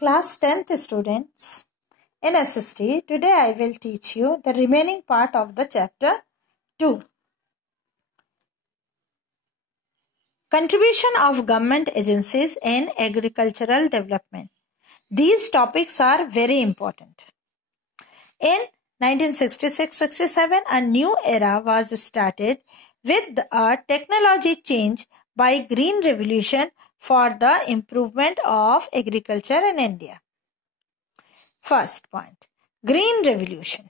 Class 10th students, in SST, today I will teach you the remaining part of the chapter 2. Contribution of government agencies in agricultural development. These topics are very important. In 1966-67, a new era was started with a technology change by Green Revolution for the improvement of agriculture in India. First point, Green Revolution.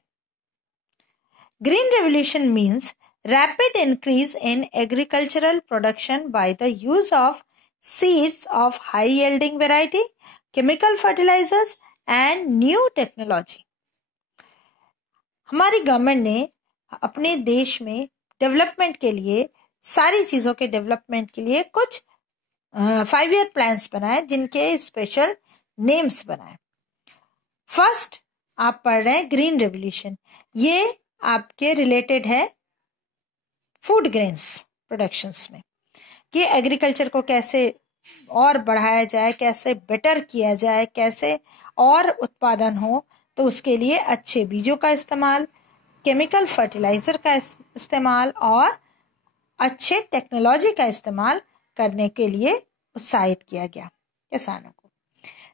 Green Revolution means rapid increase in agricultural production by the use of seeds of high-yielding variety, chemical fertilizers and new technology. हमारी government ने अपने देश में development के लिए, सारी चीजों के डेवलपमेंट के लिए कुछ 5 ईयर प्लान्स बनाए, जिनके स्पेशल नेम्स बनाए. फर्स्ट आप पढ़ रहे हैं ग्रीन रेवोल्यूशन. ये आपके रिलेटेड है फूड ग्रेन्स प्रोडक्शंस में, कि एग्रीकल्चर को कैसे और बढ़ाया जाए, कैसे बेटर किया जाए, कैसे और उत्पादन हो. तो उसके लिए अच्छे बीजों का इस्तेमाल, केमिकल फर्टिलाइजर का इस्तेमाल और अच्छे टेक्नोलॉजी का इस्तेमाल करने के लिए उत्साहित किया गया किसानों को.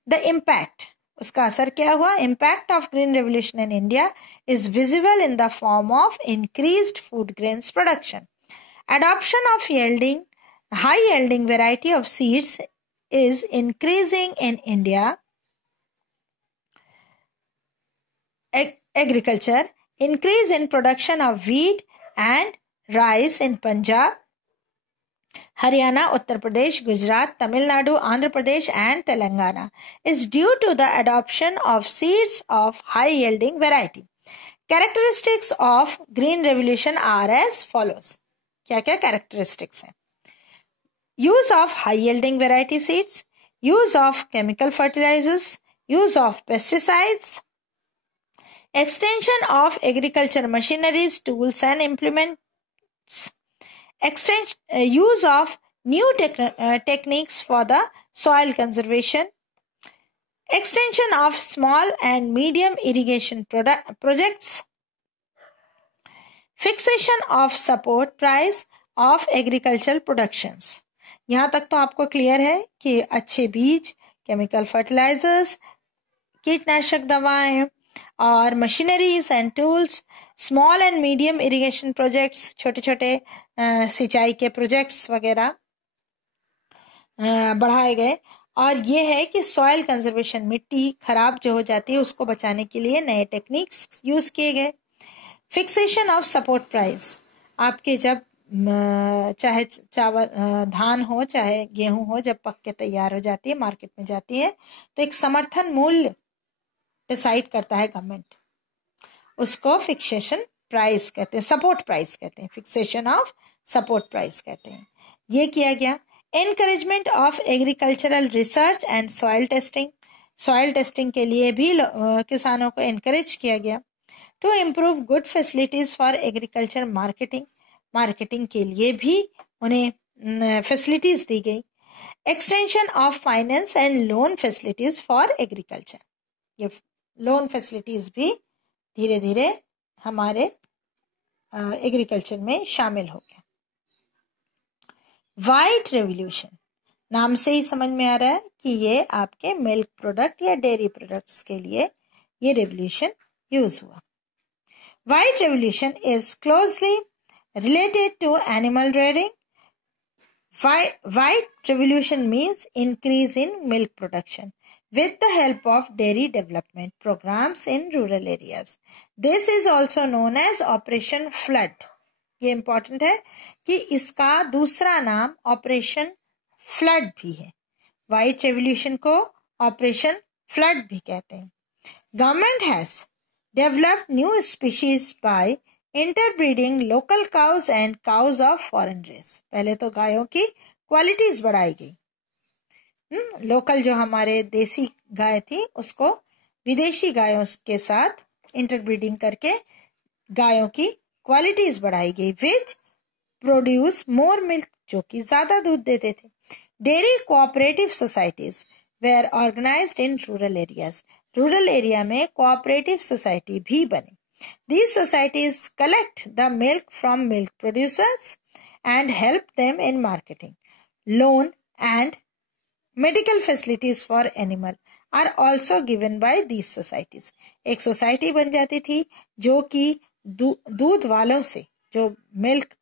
द इम्पैक्ट, उसका असर क्या हुआ? Impact of green revolution in India is visible in the form of increased food grains production. Adoption of high yielding variety of seeds is increasing in India. Agriculture, increase in production of wheat and rice in Punjab, Haryana, Uttar Pradesh, Gujarat, Tamil Nadu, Andhra Pradesh and Telangana is due to the adoption of seeds of high yielding variety. Characteristics of Green Revolution are as follows. क्या क्या characteristics हैं? Use of high yielding variety seeds, use of chemical fertilizers, use of pesticides, extension of agriculture machineries, tools and implements, use of new techniques for the soil conservation, extension of small and medium irrigation projects, fixation of support price of agricultural productions. यहाँ तक तो आपको clear है कि अच्छे बीज, chemical fertilisers, कीटनाशक दवाएं और machineries and tools, small and medium irrigation projects, छोटे छोटे सिंचाई के प्रोजेक्ट्स वगैरह बढ़ाए गए. और ये है कि सॉइल कंजर्वेशन, मिट्टी खराब जो हो जाती है उसको बचाने के लिए नए टेक्निक्स यूज किए गए. फिक्सेशन ऑफ सपोर्ट प्राइस, आपके जब चाहे चावल धान हो चाहे गेहूं हो, जब पक के तैयार हो जाती है, मार्केट में जाती है, तो एक समर्थन मूल्य डिसाइड करता है गवर्नमेंट, उसको फिक्सेशन प्राइस कहते हैं, सपोर्ट प्राइस कहते हैं, फिक्सेशन ऑफ सपोर्ट प्राइस कहते हैं. ये किया गया. Encouragement of agricultural research and soil testing, soil testing के लिए भी किसानों को एनकरेज किया गया. To improve good facilities for agriculture marketing, marketing के लिए भी उन्हें फैसिलिटीज दी गई. Extension of finance and loan facilities for agriculture, ये लोन फैसिलिटीज भी धीरे धीरे हमारे एग्रीकल्चर में शामिल हो गया. व्हाइट रेवोल्यूशन, नाम से ही समझ में आ रहा है कि ये आपके मिल्क प्रोडक्ट या डेयरी प्रोडक्ट्स के लिए ये रेवोल्यूशन यूज हुआ. White revolution is closely related to animal rearing. White revolution means increase in milk production with the help of dairy development programs in rural areas. This is also known as Operation Flood. ये important है कि इसका दूसरा नाम Operation Flood भी है. White revolution को Operation Flood भी कहते हैं. Government has developed new species by interbreeding local cows and cows of foreign race. पहले तो गायों की क्वालिटीज बढ़ाई गई. लोकल जो हमारे देसी गाय थी उसको विदेशी गायों के साथ इंटरब्रीडिंग करके गायों की क्वालिटीज बढ़ाई गई, विच प्रोड्यूस मोर मिल्क, जो कि ज्यादा दूध देते थे. Dairy cooperative societies were organized in rural areas. Rural area में cooperative society भी बने. These societies collect the milk from milk producers and help them in marketing. Loan and medical facilities for animal are also given by these societies. एक society बन जाती थी जो कि दूध वालों से, जो मिल्क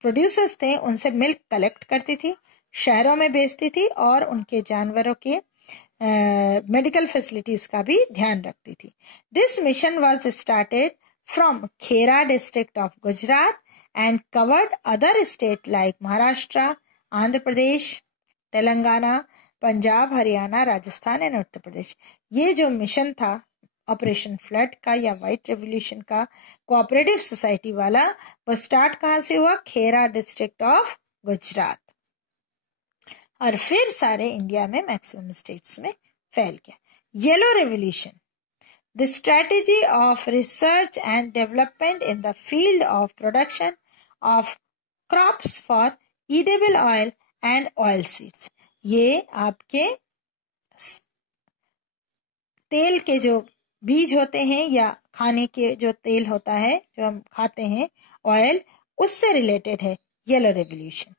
प्रोड्यूसर्स थे, उनसे मिल्क कलेक्ट करती थी, शहरों में भेजती थी और उनके जानवरों के मेडिकल फैसिलिटीज का भी ध्यान रखती थी. This mission was started from Kheda district of Gujarat and covered other state like Maharashtra, Andhra Pradesh, Telangana, Punjab, Haryana, Rajasthan and Uttar Pradesh. ये जो मिशन था ऑपरेशन फ्लड का या व्हाइट रेवोल्यूशन का कोऑपरेटिव सोसाइटी वाला, वो स्टार्ट कहाँ से हुआ? खेरा डिस्ट्रिक्ट ऑफ गुजरात, और फिर सारे इंडिया में मैक्सिमम स्टेट्स में फैल गया. Yellow revolution, the strategy of research and development in the field of production of crops for edible oil and oil seeds. ये आपके तेल के जो बीज होते हैं या खाने के जो तेल होता है जो हम खाते हैं, ऑयल, उससे रिलेटेड है yellow revolution.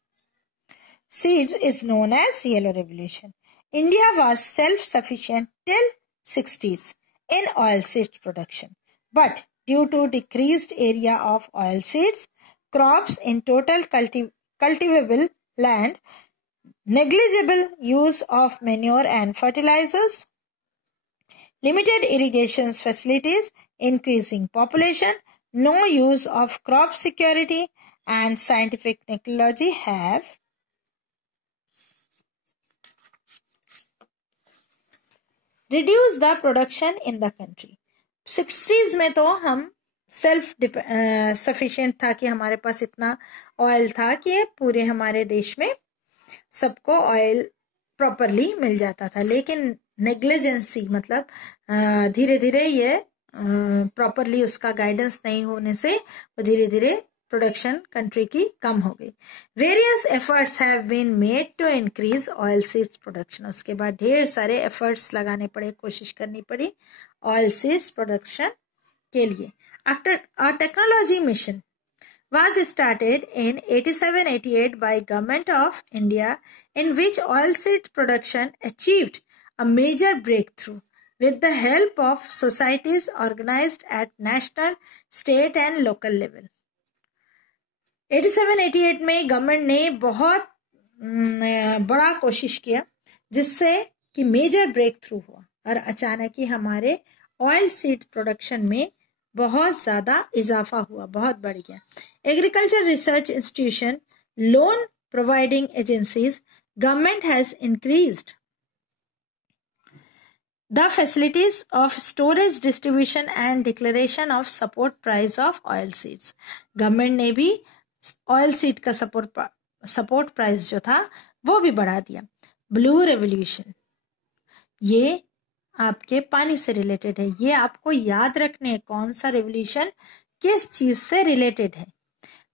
Seeds is known as Yellow Revolution. India was self-sufficient till 60s in oilseed production. But due to decreased area of oilseeds, crops in total cultivable land, negligible use of manure and fertilizers, limited irrigation facilities, increasing population, no use of crop security and scientific technology have reduce the production in the country. 60s में तो हम self sufficient था कि हमारे पास इतना oil था कि पूरे हमारे देश में सबको ऑयल प्रॉपरली मिल जाता था. लेकिन नेग्लिजेंसी मतलब धीरे धीरे ये प्रॉपरली उसका गाइडेंस नहीं होने से वो धीरे धीरे प्रोडक्शन कंट्री की कम हो गई. Various efforts have been made to increase oil seeds production. उसके बाद ढेर सारे एफर्ट्स लगाने पड़े, कोशिश करनी पड़ी ऑयल सीड्स प्रोडक्शन के लिए. After a technology mission was started in 87-88 by Government of India, in which oilseed production achieved a major breakthrough with the help of societies organized at national, state and local level. 87-88 में government ने बहुत बड़ा कोशिश किया जिससे कि major break through हुआ और अचानक ही हमारे ऑयल सीड प्रोडक्शन में बहुत ज्यादा इजाफा हुआ, बहुत बढ़ गया. Agriculture research institution, loan providing agencies, government has increased the facilities of storage, distribution and declaration of support price of oil seeds. Government ने भी ऑयल सीड का सपोर्ट प्राइस जो था वो भी बढ़ा दिया. ब्लू रेवोल्यूशन, ये आपके पानी से रिलेटेड है. ये आपको याद रखने हैं कौन सा रेवोल्यूशन किस चीज से रिलेटेड है.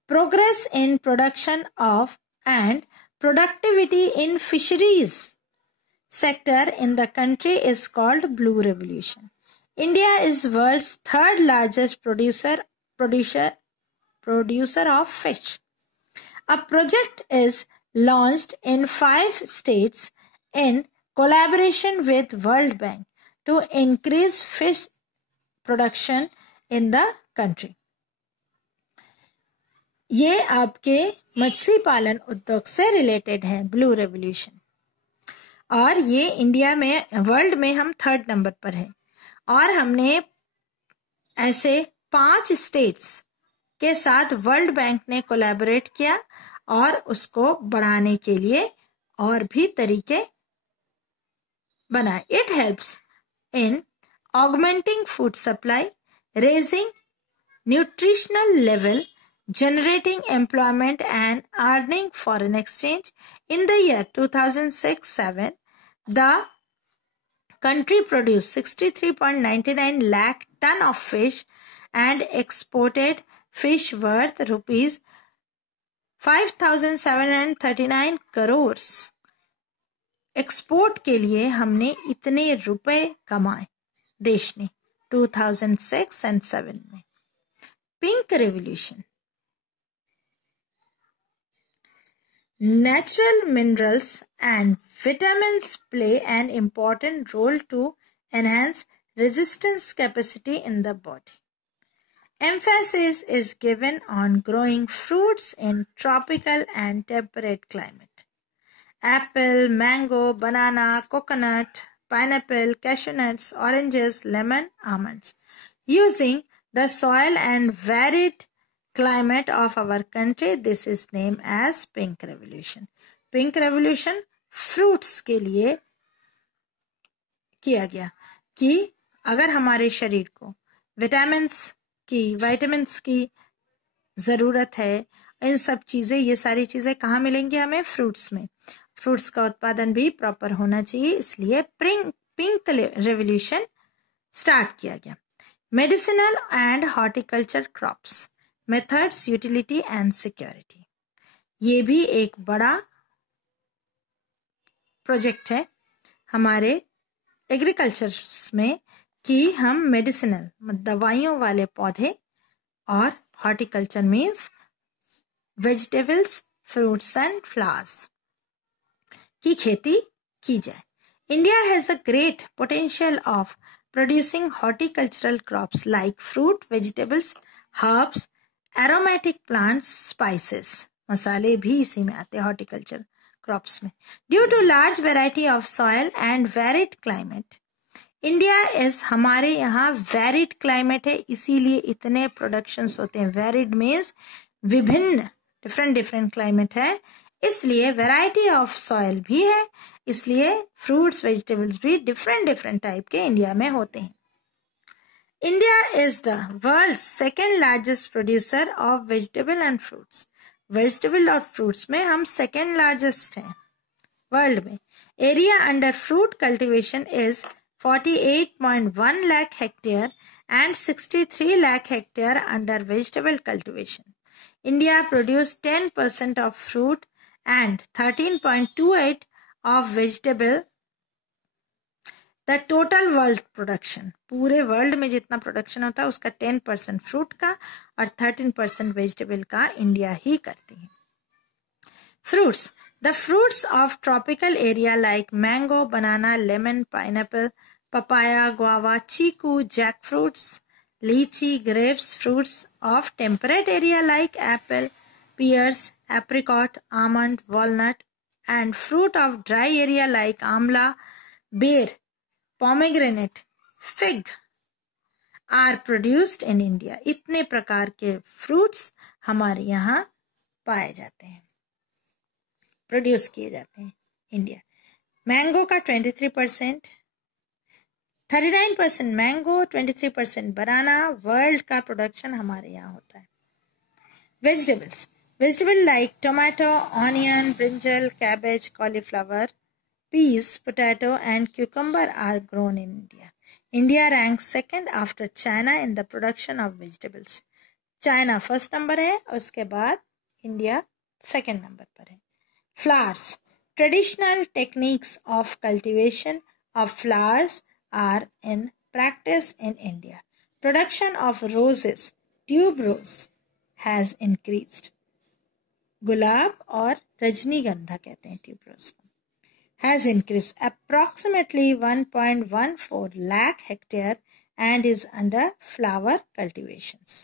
Progress in production of and productivity in fisheries sector in the country is called Blue Revolution. India is world's third largest producer of fish. A project is launched in 5 states in collaboration with World Bank to increase fish production in the country. ये आपके मछली पालन उद्योग से related है blue revolution, और ये India में, वर्ल्ड में हम 3rd नंबर पर है. और हमने ऐसे 5 स्टेट्स के साथ वर्ल्ड बैंक ने कोलैबोरेट किया और उसको बढ़ाने के लिए और भी तरीके बनाए. It helps in augmenting food supply, raising nutritional level, generating employment and earning foreign exchange. In the year 2006-07, the country produced 63.99 lakh ton of fish and exported fish worth rupees 5,739 crores. Export के लिए हमने इतने रुपए कमाए देश ने 2006 and 7 में। Pink revolution, natural minerals and vitamins play an important role to enhance resistance capacity in the body. Emphasis is given on growing fruits in tropical and temperate climate. Apple, mango, banana, coconut, pineapple, cashew nuts, oranges, lemon, almonds. Using the soil and varied climate of our country, this is named as pink revolution. Pink revolution fruits के लिए किया गया कि अगर हमारे शरीर को vitamins की ज़रूरत है, इन सब चीज़ें, ये सारी चीज़ें कहाँ मिलेंगी हमें? फ्रूट्स में। फ्रूट्स का उत्पादन भी प्रॉपर होना चाहिए, इसलिए पिंक रेवोल्यूशन स्टार्ट किया गया। Medicinal and horticulture crops, methods, utility and security, ये भी एक बड़ा प्रोजेक्ट है हमारे एग्रीकल्चर में कि हम मेडिसिनल दवाइयों वाले पौधे और horticulture means vegetables, fruits and flowers की खेती की जाए। India has a great potential of producing horticultural crops like fruit, vegetables, herbs, aromatic plants, spices. मसाले भी इसी में आते हैं horticulture crops में. Due to large variety of soil and varied climate, India is, हमारे यहाँ varied climate है, इसीलिए इतने productions होते हैं. Varied means विभिन्न, different climate है, इसलिए वैरायटी ऑफ सॉइल भी है, इसलिए फ्रूट्स वेजिटेबल्स भी डिफरेंट टाइप के इंडिया में होते हैं। India is the world second largest producer of vegetable and fruits. Vegetable और फ्रूट्स में हम सेकेंड लार्जेस्ट हैं वर्ल्ड में। Area under fruit cultivation is 48.1 lakh hectare and 63 lakh hectare under vegetable cultivation. India produced 10% of fruit and 13.28 of vegetable. The total world production, पूरे world में जितना production होता है उसका 10% फ्रूट का और 13% वेजिटेबल का इंडिया ही करती है। Fruits, the fruits of tropical area like mango, banana, lemon, pineapple, papaya, guava, chiku, jackfruits, lychee, grapes. Fruits of temperate area like apple, pears, apricot, almond, walnut, and fruit of dry area like amla, bear, pomegranate, fig are produced in India. इतने प्रकार के fruits हमारे यहाँ पाए जाते हैं, produce किए जाते हैं इंडिया। मैंगो का 23%, 39% मैंगो, 23% बनाना, वर्ल्ड का प्रोडक्शन हमारे यहाँ होता है। Vegetables, vegetable like tomato, onion, brinjal, cabbage, cauliflower, peas, potato and cucumber are grown in India. India rank second after China in the production of vegetables. China first number है, उसके बाद India second number पर है। Flowers, traditional techniques of cultivation of flowers are in practice in India. Production of roses, tuberose has increased. गुलाब और रजनीगंधा कहते हैं tuberose को, has increased approximately 1.14 lakh hectare and is under flower cultivations.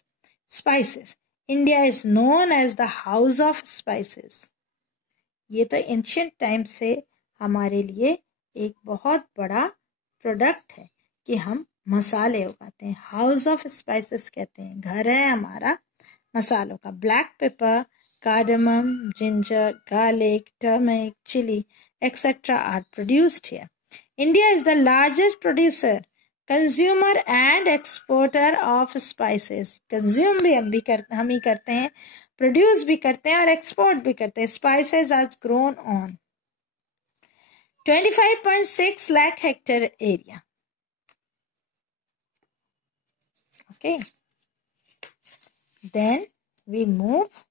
Spices, India is known as the house of spices. ये तो ancient time से हमारे लिए एक बहुत बड़ा प्रोडक्ट है कि हम मसाले उगाते हैं। हाउस ऑफ स्पाइसेस कहते हैं, घर है हमारा मसालों का। Black pepper, cardamom, ginger, garlic, turmeric, chilli etcetera are produced here. India is the largest producer, consumer and exporter of spices. Consume भी हम ही करते हैं, प्रोड्यूस भी करते हैं और एक्सपोर्ट भी करते हैं। Spices are grown on 25.6 lakh hectare area. Okay. Then we move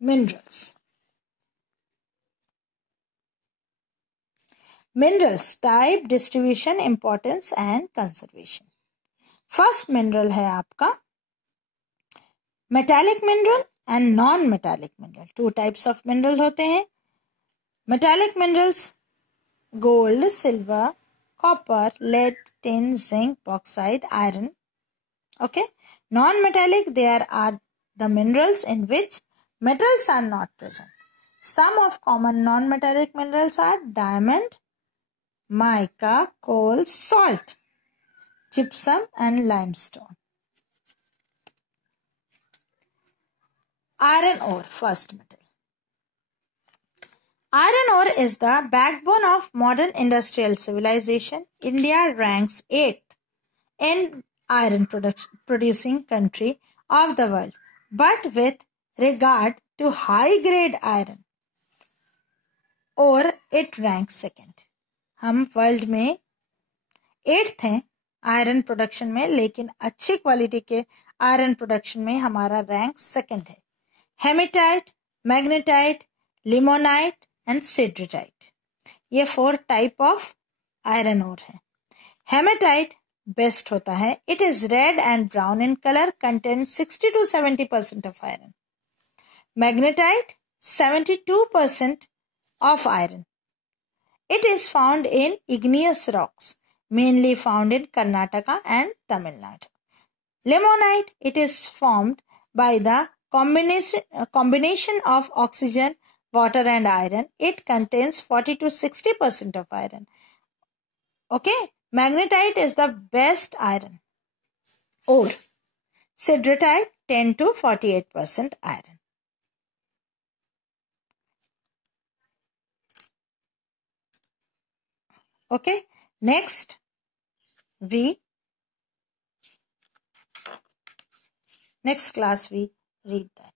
Minerals. Minerals type, distribution, importance and conservation. First mineral है आपका metallic mineral and non-metallic mineral. Two types of mineral होते हैं. Metallic minerals gold, silver, copper, lead, tin, zinc, bauxite, iron. Okay. Non-metallic, there are the minerals in which metals are not present. Some of common non-metallic minerals are diamond, mica, coal, salt, gypsum and limestone. Iron ore, first metal. Iron ore is the backbone of modern industrial civilization. India ranks 8th in iron producing country of the world, but with regard to high-grade iron ore, it ranks second. हम world में 8th हैं iron production में, लेकिन अच्छी quality के iron production में हमारा rank second है. Haematite, magnetite, limonite and siderite, ये 4 टाइप ऑफ आयरन ओर है. हेमेटाइट बेस्ट होता है. It is red and brown in colour, contain 60 to 70% of iron. Magnetite 72% of iron. It is found in igneous rocks, mainly found in Karnataka and Tamil Nadu. Limonite, it is formed by the combination of oxygen, water and iron. It contains 40 to 60% of iron. Okay, magnetite is the best iron ore. Sideratite 10 to 48% iron. Okay, next next class we read that.